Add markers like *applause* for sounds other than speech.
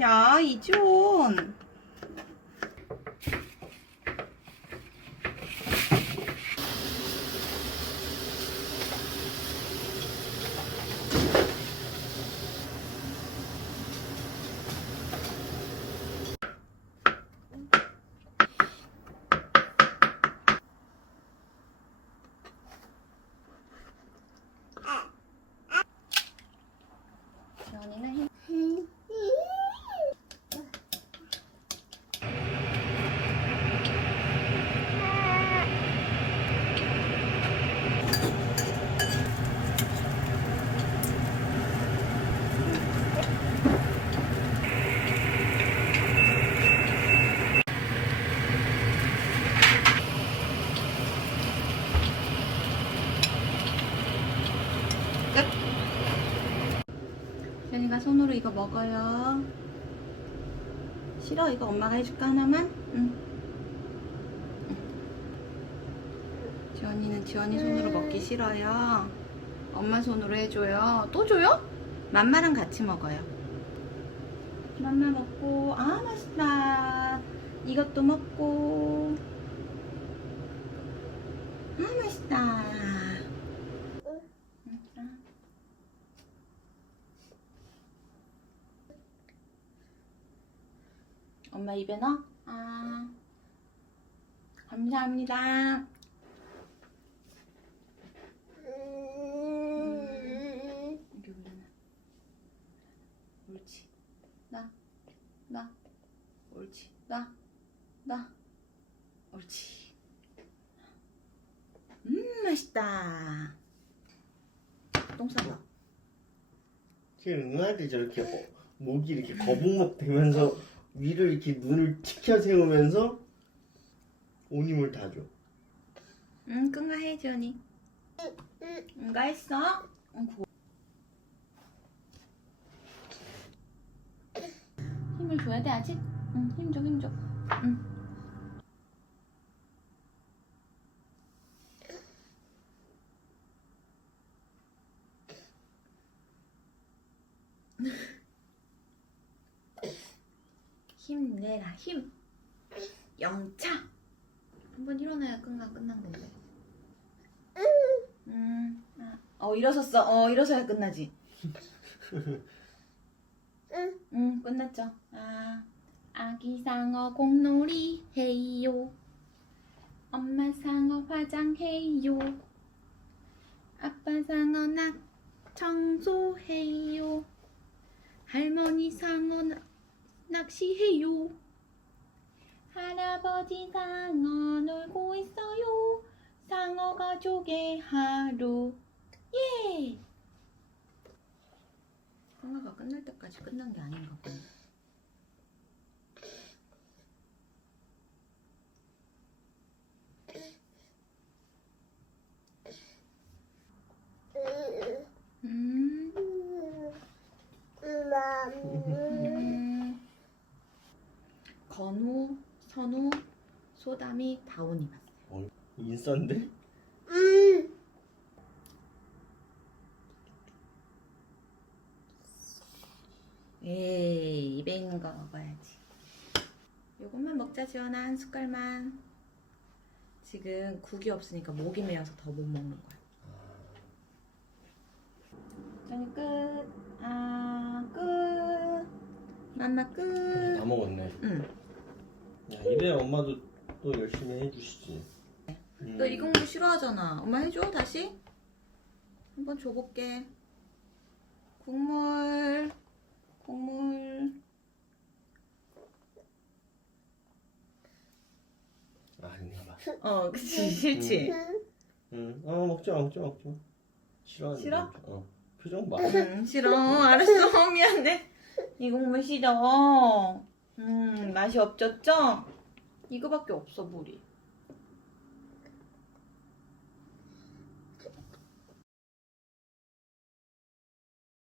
야, 이준. 지원 지연이가 손으로 이거 먹어요. 싫어? 이거 엄마가 해줄까 하나만? 응. 응. 지연이는 지연이 손으로 먹기 싫어요. 엄마 손으로 해줘요. 또 줘요? 맘마랑 같이 먹어요. 맘마 먹고 아 맛있다. 이것도 먹고 아 맛있다. 응, 자. 엄마 입에 넣어? 아, 감사합니다. 음, 맛있다. 똥 싸봐. 지금 누나한테 저렇게 어, 목이 이렇게 거북목 되면서 위를 이렇게 눈을 치켜 세우면서 온 힘을 다 줘. 응, 끈가 해, 지연이. 응가 했어? 응, 그거. 힘을 줘야 돼, 아직? 응, 힘 줘, 힘 줘. 응. *laughs* 힘내라, 힘. 영차. 한 번 일어나야 끝나 끝난 건데. 음. 아, 어 일어섰어. 어 일어서야 끝나지. 응 끝났죠. 아 아기 상어 공놀이 해요. 엄마 상어 화장해요. 아빠 상어 낙 청소해요. 할머니 상어 나- 낚시해요. 할아버지 상어 놀고 있어요. 상어 가족의 하루. 예! 상어가 끝날 때까지 끝난 게 아닌가 보네. 음, 음. 건우, 선우, 소담이, 다온이 봤어요. 인싸인데? 에이, 입에 있는 거 먹어야지. 요것만 먹자, 지원아. 한 숟갈만. 지금 국이 없으니까 목이 메어서 더 못 먹는 거야. 저는 끝. 아, 끝. 맘마 끝. 다 먹었네. 응. 야, 이래 엄마도 또 열심히 해주시지. 음. 너 이거 공부 싫어하잖아. 엄마 해줘, 다시. 한번 줘볼게. 국물. 국물. 아닌가 봐. 어, 그치, 싫지? 응. 어 먹자 먹자 먹자. 싫어. 싫어? 어. 표정 봐. 응, 싫어. 알았어. *laughs* 미안해. 이 국물 싫어. 음, 맛이 없었죠? 이거밖에 없어, 물이.